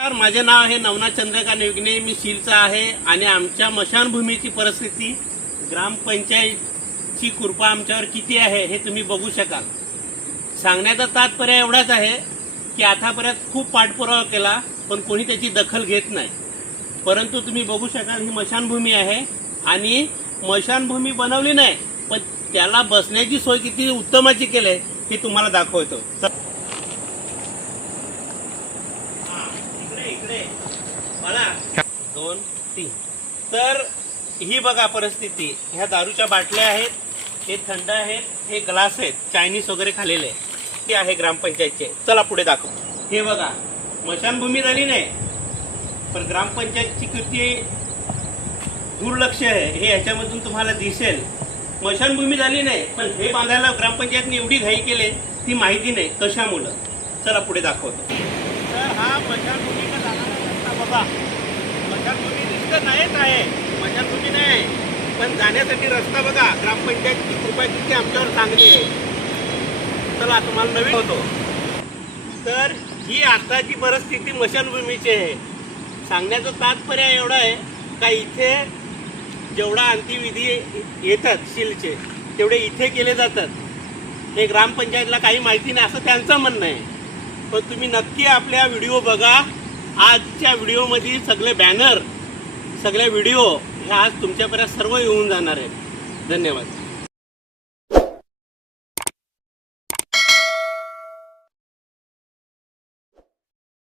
माझे नाव आहे नवनाथ चंद्रकांत निवगणे, मी शीलचा आहे आणि आमच्या स्मशानभूमीची परिस्थिती ग्रामपंचायतची कृपा आमच्यावर किती आहे हे तुम्ही बघू शकाल। सांगण्याचा तात्पर्य एवढाच आहे की आतापर्यंत खूप पाठपुरावा केला पण कोणी त्याची दखल घेत नाही। परंतु तुम्ही बघू शकाल ही स्मशानभूमी आहे आणि स्मशानभूमी बनवली नाही पण त्याला बसण्याची सोय किती उत्तमाची केली हे तुम्हाला दाखवतो। बघा 2 3 तर ही बघा परिस्थिती। ह्या दारूच्या बाटल्या आहेत, हे थंड आहेत, हे ग्लास आहेत चायनीज वगैरे खालेले ते आहे ग्रामपंचायतचे। चला पुढे दाखव। हे बघा स्मशानभूमी झाली नाही पण ग्रामपंचायतची किती दुर्लक्ष आहे हे याच्यामधून तुम्हाला दिसेल। स्मशानभूमी झाली नाही पण हे बांधायला ग्रामपंचायतने एवढी घाई केली ती माहिती नाही कशामुळे। चला पुढे दाखवतो। तर हा स्मशानभूमीचा जाणारा रस्ता बघा, स्मशानभूमी दिसत नाहीच आहे, स्मशानभूमी नाही पण जाण्यासाठी रस्ता बघा। ग्रामपंचायतची कृपा किती आमच्यावर चांगली आहे। चला तुम्हाला नवीन होतो। तर ही आताची परिस्थिती स्मशानभूमीची आहे। सांगण्याचं तात्पर्य एवढं आहे का इथे जेवढा अंत्यविधी येतात शीलचे तेवढे इथे केले जातात। हे ग्रामपंचायतला काही माहिती नाही असं त्यांचं म्हणणं आहे। पण तुम्ही नक्की आपल्या व्हिडिओ बघा। आजच्या व्हिडिओमध्ये सगळे बॅनर सगळे व्हिडिओ हे आज तुमच्यापर्यंत सर्व येऊन जाणार आहेत। धन्यवाद।